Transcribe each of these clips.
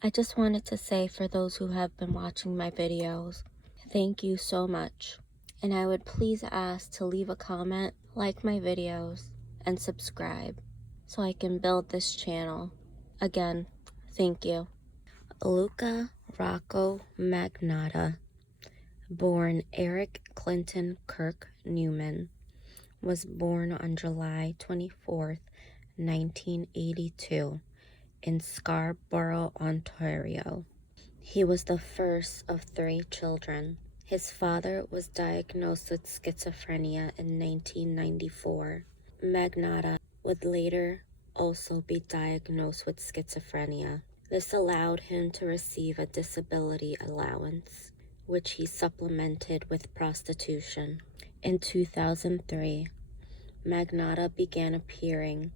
I just wanted to say, for those who have been watching my videos, thank you so much. And I would please ask to leave a comment, like my videos, and subscribe so I can build this channel. Again, thank you. Luka Magnotta, born Eric Clinton Kirk Newman, was born on July 24th, 1982, in Scarborough, Ontario. He was the first of 3 children. His father was diagnosed with schizophrenia in 1994. Magnotta would later also be diagnosed with schizophrenia. This allowed him to receive a disability allowance, which he supplemented with prostitution. In 2003, Magnotta began appearing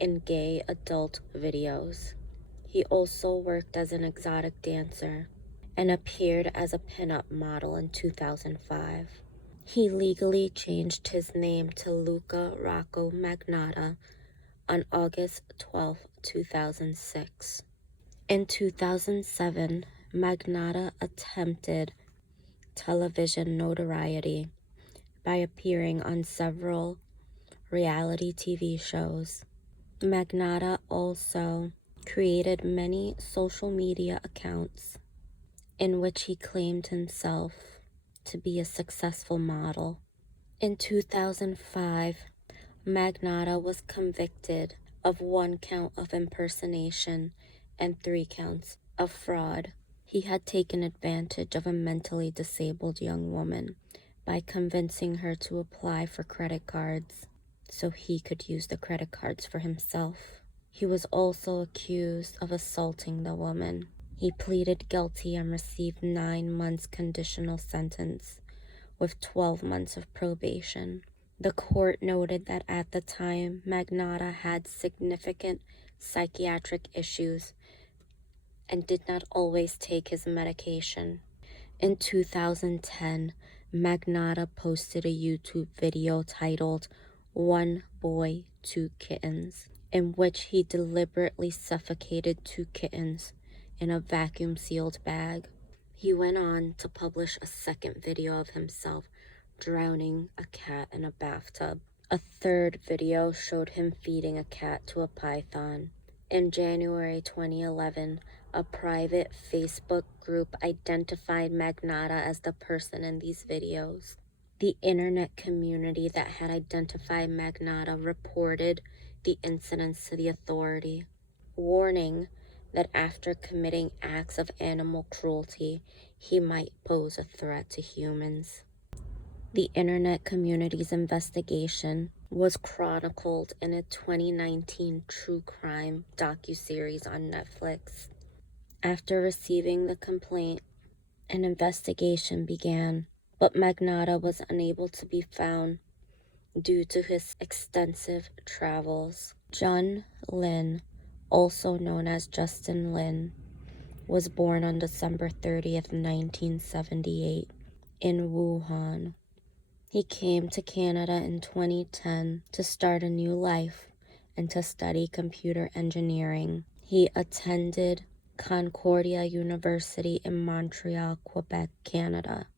in gay adult videos. He also worked as an exotic dancer and appeared as a pinup model in 2005. He legally changed his name to Luka Magnotta on August 12, 2006. In 2007, Magnotta attempted television notoriety by appearing on several reality TV shows. Magnotta also created many social media accounts in which he claimed himself to be a successful model. In 2005, Magnotta was convicted of 1 count of impersonation and 3 counts of fraud. He had taken advantage of a mentally disabled young woman by convincing her to apply for credit cards so he could use the credit cards for himself. He was also accused of assaulting the woman. He pleaded guilty and received 9 months conditional sentence with 12 months of probation. The court noted that at the time, Magnotta had significant psychiatric issues and did not always take his medication. In 2010, Magnotta posted a YouTube video titled "One Boy, Two Kittens," in which he deliberately suffocated 2 kittens in a vacuum-sealed bag. He went on to publish a second video of himself drowning a cat in a bathtub. A third video showed him feeding a cat to a python. In January 2011, a private Facebook group identified Magnotta as the person in these videos. The internet community that had identified Magnotta reported the incidents to the authority, warning that after committing acts of animal cruelty, he might pose a threat to humans. The internet community's investigation was chronicled in a 2019 true crime docuseries on Netflix. After receiving the complaint, an investigation began, but Magnotta was unable to be found due to his extensive travels. John Lin, also known as Justin Lin, was born on December 30th, 1978, in Wuhan. He came to Canada in 2010 to start a new life and to study computer engineering. He attended Concordia University in Montreal, Quebec, Canada.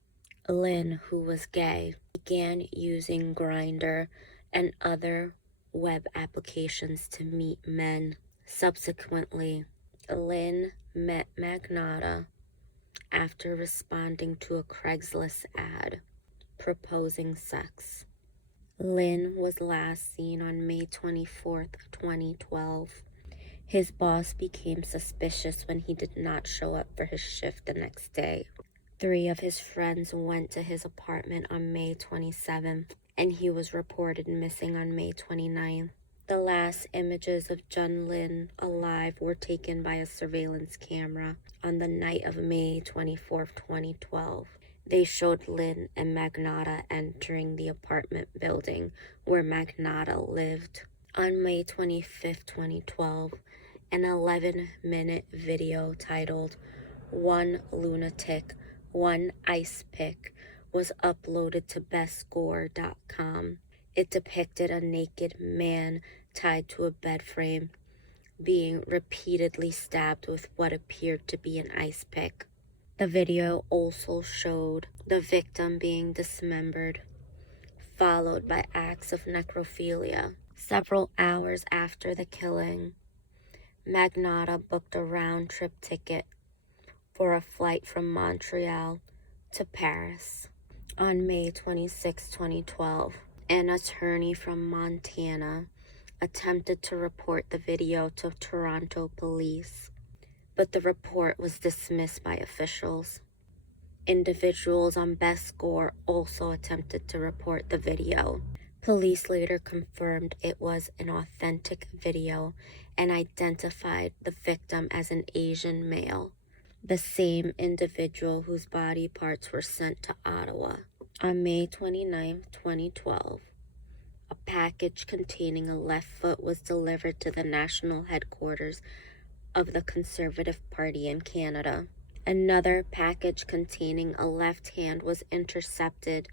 Lin, who was gay, began using Grindr and other web applications to meet men. Subsequently, Lin met Magnotta after responding to a Craigslist ad proposing sex. Lin was last seen on May 24th, 2012. His boss became suspicious when he did not show up for his shift the next day. 3 of his friends went to his apartment on May 27th, and he was reported missing on May 29th. The last images of John Lin alive were taken by a surveillance camera on the night of May 24th, 2012. They showed Lin and Magnotta entering the apartment building where Magnotta lived. On May 25th, 2012, an 11-minute video titled "One Lunatic, One Ice Pick" was uploaded to bestscore.com. It depicted a naked man tied to a bed frame, being repeatedly stabbed with what appeared to be an ice pick. The video also showed the victim being dismembered, followed by acts of necrophilia. Several hours after the killing, Magnotta booked a round-trip ticket for a flight from Montreal to Paris. On May 26, 2012, an attorney from Montana attempted to report the video to Toronto police, but the report was dismissed by officials. Individuals on Best Score also attempted to report the video. Police later confirmed it was an authentic video and identified the victim as an Asian male, the same individual whose body parts were sent to Ottawa. On May 29, 2012, a package containing a left foot was delivered to the national headquarters of the Conservative Party in Canada. Another package containing a left hand was intercepted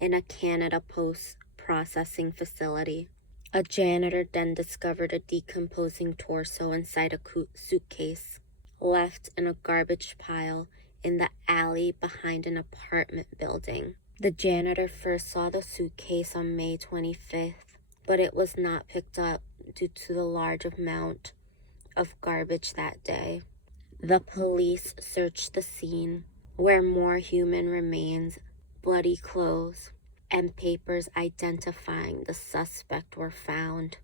in a Canada Post processing facility. A janitor then discovered a decomposing torso inside a suitcase, left in a garbage pile in the alley behind an apartment building. The janitor first saw the suitcase on May 25th, but it was not picked up due to the large amount of garbage that day. The police searched the scene, where more human remains, bloody clothes, and papers identifying the suspect were found.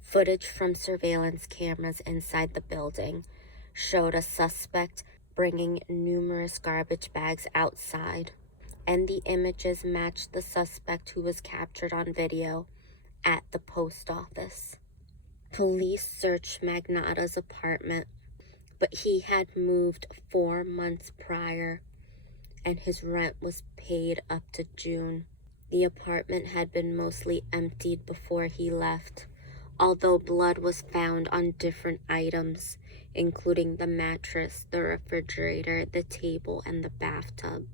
Footage from surveillance cameras inside the building showed a suspect bringing numerous garbage bags outside, and the images matched the suspect who was captured on video at the post office. Police searched Magnotta's apartment, but he had moved 4 months prior, and his rent was paid up to June. The apartment had been mostly emptied before he left, although blood was found on different items, including the mattress, the refrigerator, the table, and the bathtub.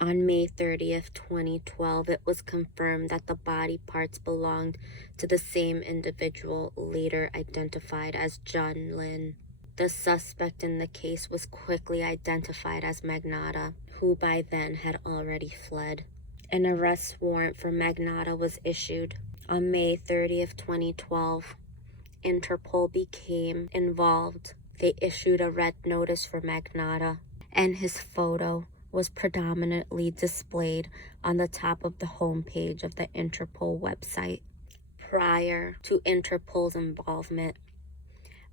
On May 30th, 2012, it was confirmed that the body parts belonged to the same individual, later identified as John Lynn. The suspect in the case was quickly identified as Magnotta, who by then had already fled. An arrest warrant for Magnotta was issued. On May 30th, 2012, Interpol became involved. They issued a red notice for Magnotta, and his photo was predominantly displayed on the top of the homepage of the Interpol website. Prior to Interpol's involvement,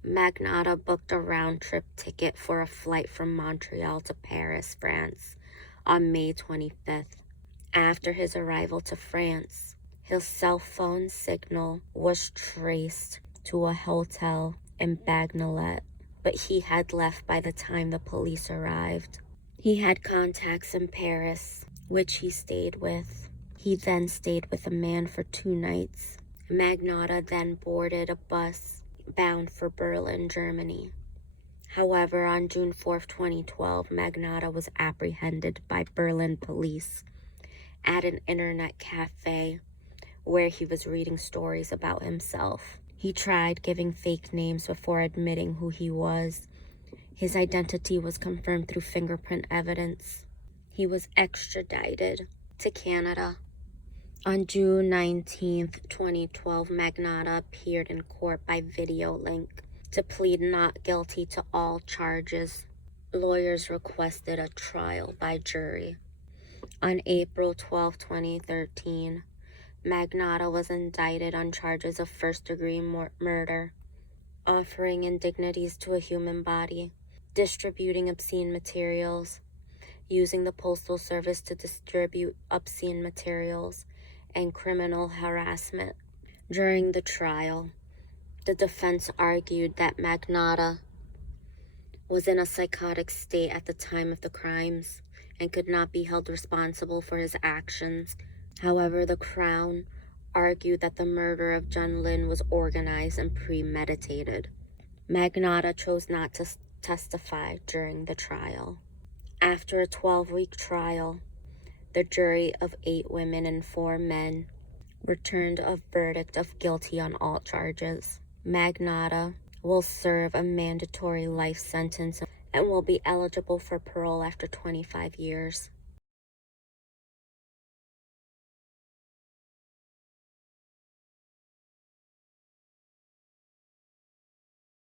Magnotta booked a round-trip ticket for a flight from Montreal to Paris, France, on May 25th. After his arrival to France, his cell phone signal was traced to a hotel in Bagnolet, but he had left by the time the police arrived. He had contacts in Paris, which he stayed with. He then stayed with a man for 2 nights. Magnotta then boarded a bus bound for Berlin, Germany. However, on June 4, 2012, Magnotta was apprehended by Berlin police at an internet cafe where he was reading stories about himself. He tried giving fake names before admitting who he was. His identity was confirmed through fingerprint evidence. He was extradited to Canada. On June 19, 2012, Magnotta appeared in court by video link to plead not guilty to all charges. Lawyers requested a trial by jury. On April 12, 2013, Magnotta was indicted on charges of first-degree murder, offering indignities to a human body, distributing obscene materials, using the Postal Service to distribute obscene materials, and criminal harassment. During the trial, the defense argued that Magnotta was in a psychotic state at the time of the crimes and could not be held responsible for his actions. However, the Crown argued that the murder of John Lynn was organized and premeditated. Magnotta chose not to testify during the trial. After a 12-week trial, the jury of 8 women and 4 men returned a verdict of guilty on all charges. Magnotta will serve a mandatory life sentence and will be eligible for parole after 25 years.